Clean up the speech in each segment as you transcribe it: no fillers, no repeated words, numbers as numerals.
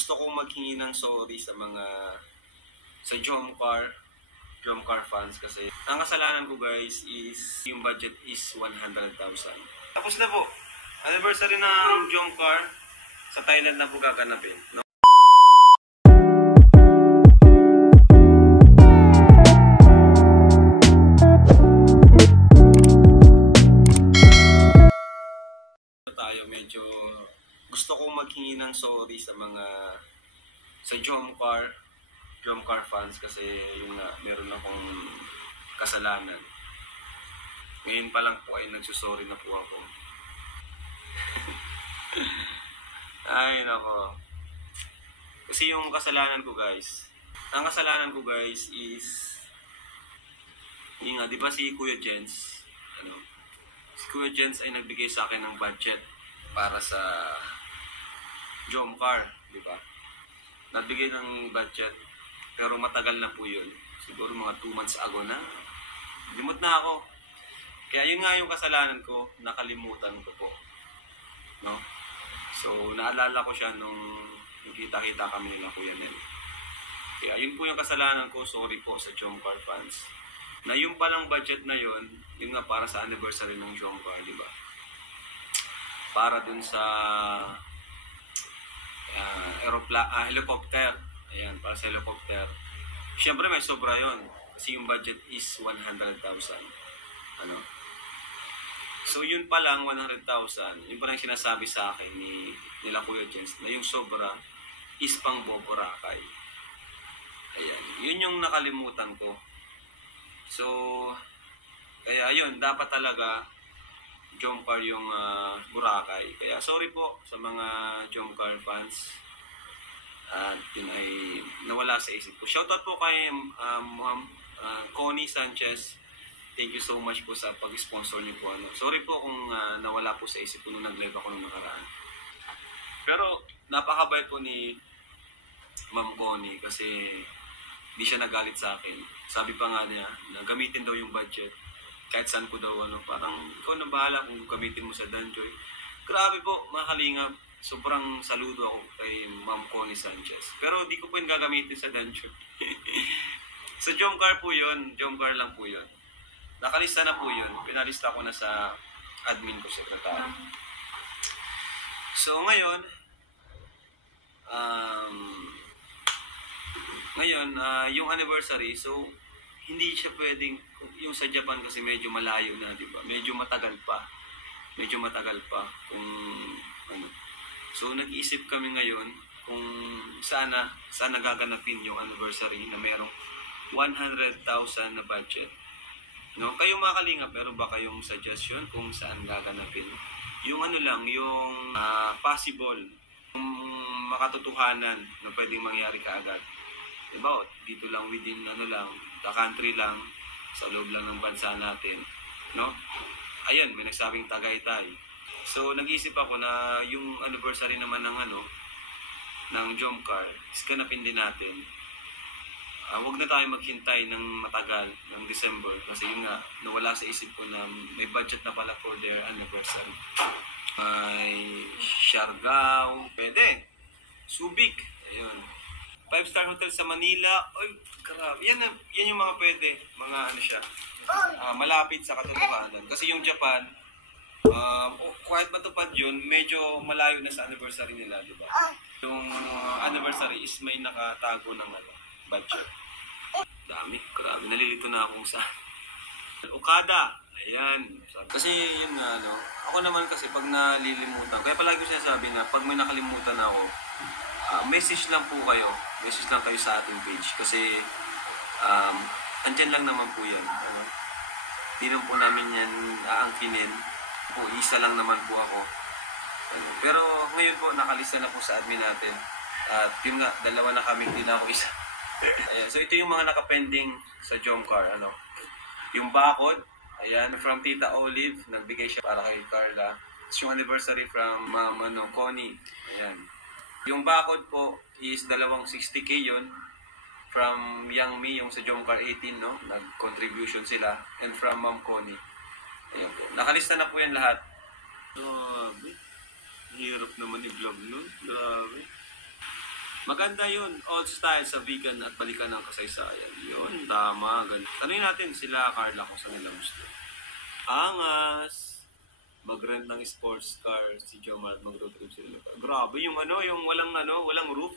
gusto kong maghingi ng sorry sa sa Jomcar fans kasi ang kasalanan ko guys is yung budget is 100,000. Tapos na po. Anniversary ng Jomcar sa Thailand na po gaganapin. No? Tayo medyo gusto kong maghingi ng sorry sa sa Jomcar fans kasi yung meron akong kasalanan. Ngayon pa lang po ay nagsusorry na po ako. Ay nako. Kasi yung kasalanan ko guys, ang kasalanan ko guys is yung nga, di ba si Kuya Jens, si Kuya Jens ay nagbigay sa akin ng budget para sa Jomcar, di ba? Nagbigay ng budget, pero matagal na po yun. Siguro mga 2 months ago na. Limot na ako. Kaya yun nga yung kasalanan ko, nakalimutan ko po. No? So, naalala ko siya nung kita-kita kami nila Kuya Nel. Kaya yun po yung kasalanan ko, sorry po sa Jomcar fans. Na yung palang budget na yun nga para sa anniversary ng Jomcar, di ba? Para dun sa helicopter. Ayan, para sa helicopter. Siyempre may sobra yun. Kasi yung budget is 100,000. So yun pa lang, 100,000. Yun pa lang sinasabi sa akin nila Kuya Jens na yung sobra is pang Boracay. Ayan, yun yung nakalimutan ko. So, kaya yun, dapat talaga Jomcar yung Boracay. Kaya sorry po sa mga Jomcar fans. At yun ay nawala sa isip ko. Shoutout po kay Connie Sanchez. Thank you so much po sa pag-sponsor niyo po. Sorry po kung nawala po sa isip ko nung nag-live ako nung nakaraan. Pero napakabait po ni Ma'am Connie kasi di siya nagalit sa akin. Sabi pa nga niya na gamitin daw yung budget. Kahit saan ko daw parang ikaw na bahala kung gamitin mo sa Danjoy. Grabe po, mga kalingap. Sobrang saludo ako kay Ma'am Connie Sanchez. Pero di ko po yung gagamitin sa Danjoy. Sa Jomcar po yun. Jomcar lang po yun. Nakalista na po yun. Pinalista ko na sa admin ko, secretary. So ngayon, yung anniversary, so hindi siya pwedeng, yung sa Japan kasi medyo malayo na, di ba? Medyo matagal pa kung So nag-iisip kami ngayon kung saan gaganapin yung anniversary na merong 100,000 na budget. No, kayo mga kalingap, meron ba kayong suggestion kung saan gaganapin? Yung yung possible, yung makatotohanan na pwedeng mangyari kaagad. Diba, dito lang within the country lang, sa loob lang ng bansa natin. No? Ayan, may nagsabing Tagaytay. So, nag-iisip ako na yung anniversary naman ng Jomcar, is ganapin din natin. Huwag na tayo maghintay ng matagal, ng December, kasi yun nga, nawala sa isip ko na may budget na pala for their anniversary. May Siargao, pwede. Subic, ayun. 5-star hotel sa Manila, ay, grabe. Yan yung mga pwede, mga malapit sa katotohanan. Kasi yung Japan, kahit matupad yun, medyo malayo na sa anniversary nila, di ba? Yung anniversary is may nakatago ng budget. Dami, grabe. Nalilito na akong saan. Okada, ayan. Kasi yun nga, ako naman kasi pag nalilimutan, kaya palagi ko sinasabi na pag may nakalimutan ako, message lang po kayo. Message lang kayo sa ating page. Kasi, andyan lang naman po yan. Hindi lang po namin yan aangkinin. Isa lang naman po ako. Pero ngayon po, nakalista na po sa admin natin. At yun nga, 2 na kami, hindi na ako isa. Ayan, so ito yung mga nakapending sa Jomcar. Yung bakod, ayan, from Tita Olive, nagbigay siya para kay Carla. It's yung anniversary from Connie. Ayan. Yung bakod po is 60K yun. From Young Me, yung sa Jomcar 18, no? Nag-contribution sila. And from Ma'am Connie. Ayan po. Nakalista na po yan lahat. Grabe. Hirap naman i-vlog nun. Grabe. Maganda yun. Old style sa vegan at balikan ng kasaysayan. Yun, tama. Ganun. Tanungin natin sila, Carla, kung saan nila gusto. Angas! Mag-rent ng sports car si Jomar at mag-road trip sila. Grabe, yung walang roof.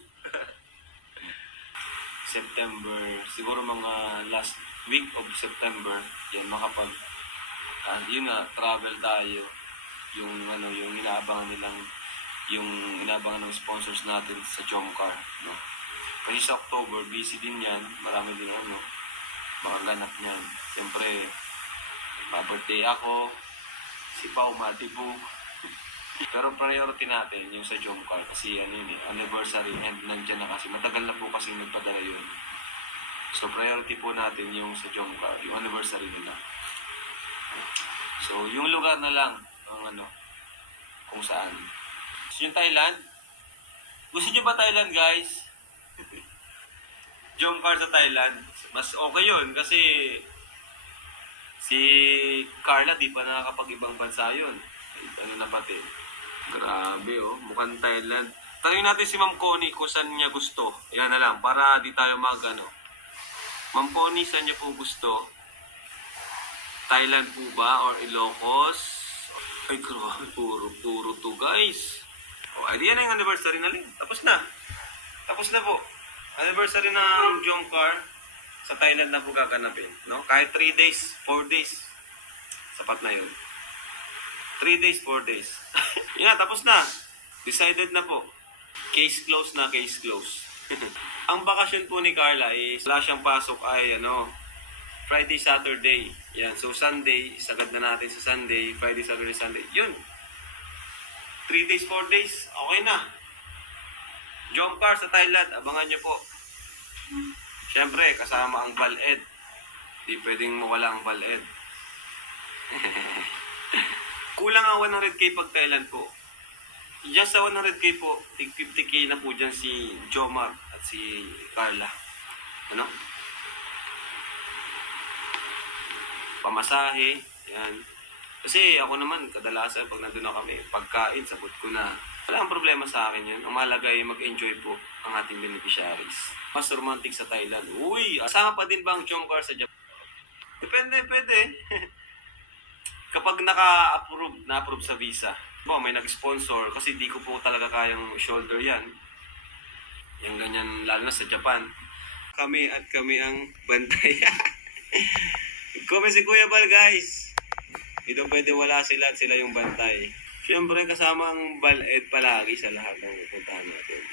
September, siguro mga last week of September, yan, yun nga, travel tayo. Yung inaabangan ng sponsors natin sa Jomcar, no? Kasi sa October, busy din yan. Marami din mga ganap niyan. Siyempre, birthday ako, si Pao Matipo. Pero priority natin yung sa Jomcar kasi anniversary and nandyan na kasi. Matagal na po kasi nagpadala yun. So, priority po natin yung sa Jomcar, yung anniversary nila. So, yung lugar na lang, kung saan. Yung Thailand. Gusto nyo ba Thailand, guys? Jomcar sa Thailand. Mas okay yun kasi si Carla di pa nakakapag-ibang bansa yun. Na pati. Grabe, oh. Mukhang Thailand. Tanungin natin si Ma'am Connie kung saan niya gusto. Yan na lang, para di tayo Ma'am Connie, saan niya po gusto? Thailand po ba? Or Ilocos? Ay, grabe. Puro to, guys. O, ay, yan na yung anniversary na rin. Tapos na po. Anniversary ng Jomcar sa Thailand na po gaganapin. No? Kahit 3 days, 4 days. Sapat na yun. 3 days, 4 days. Yan, tapos na. Decided na po. Case closed na, case closed. Ang bakasyon po ni Carla is wala siyang pasok ay Friday, Saturday. Yan. So, Sunday, sagad na natin sa Sunday. Friday, Saturday, Sunday. Yun. 3 days, 4 days. Okay na. Jomcar sa Thailand. Abangan nyo po. Siyempre, kasama ang Baled. Di pwedeng mawala ang Baled. Kulang ang 100k pag Thailand po. Just sa 100k po, 50k na po dyan si Jomar at si Carla. Ano? Pamasahe. Yan. Kasi ako naman, kadalasan pag nandun na kami, pagkain, sagot ko na. Wala ang problema sa akin yun. Ang mahalaga ay mag-enjoy po ang ating beneficiaries. Mas romantic sa Thailand. Uy, kasama pa din ba ang Jomcar sa Japan? Depende, pwede. Kapag na-approve sa visa. May nag-sponsor kasi di ko po talaga kayang shoulder yan. Yung ganyan, lalo na sa Japan. Kami ang bantay. Comment si Kuya Bal, guys. Dito pwede wala sila at sila yung bantay. Siyempre kasama ang Baled palagi sa lahat ng pupuntahan natin.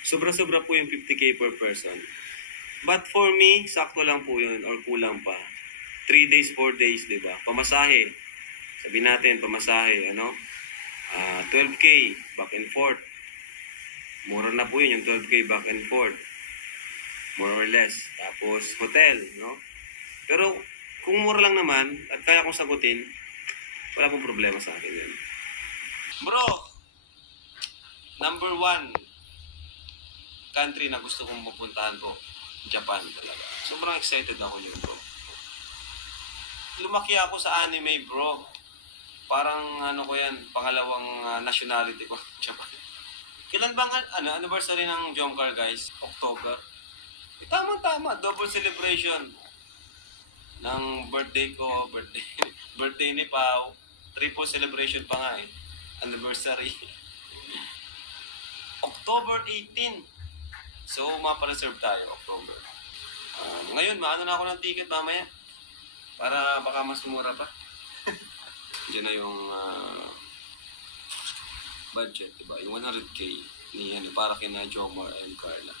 Sobra-sobra po yung 50k per person. But for me, sakto lang po yun or kulang pa. 3 days, 4 days, diba? Pamasahe. Sabi natin, pamasahe, 12k back and forth. Mura na po yun, yung 12k back and forth. More or less. Tapos, hotel, no? Pero, kung mura lang naman, at kaya kong sagutin, wala pong problema sa akin yan. Bro, number 1 country na gusto kong pupuntahan po, Japan talaga. Sobrang excited ako yun, bro. Lumaki ako sa anime, bro. Parang ko yan, pangalawang nationality ko, Japan. Kailan bang anniversary ng Jomcar, guys? October. Tama-tama, double celebration ng birthday ko, birthday ni Pao. Triple celebration pa nga anniversary. October 18. So, mapareserve tayo, October. Ngayon, maano na ako ng ticket mamaya. Para baka mas mura pa. Diyan na yung budget, diba? Yung 100k ni para kina Jomar and Carla.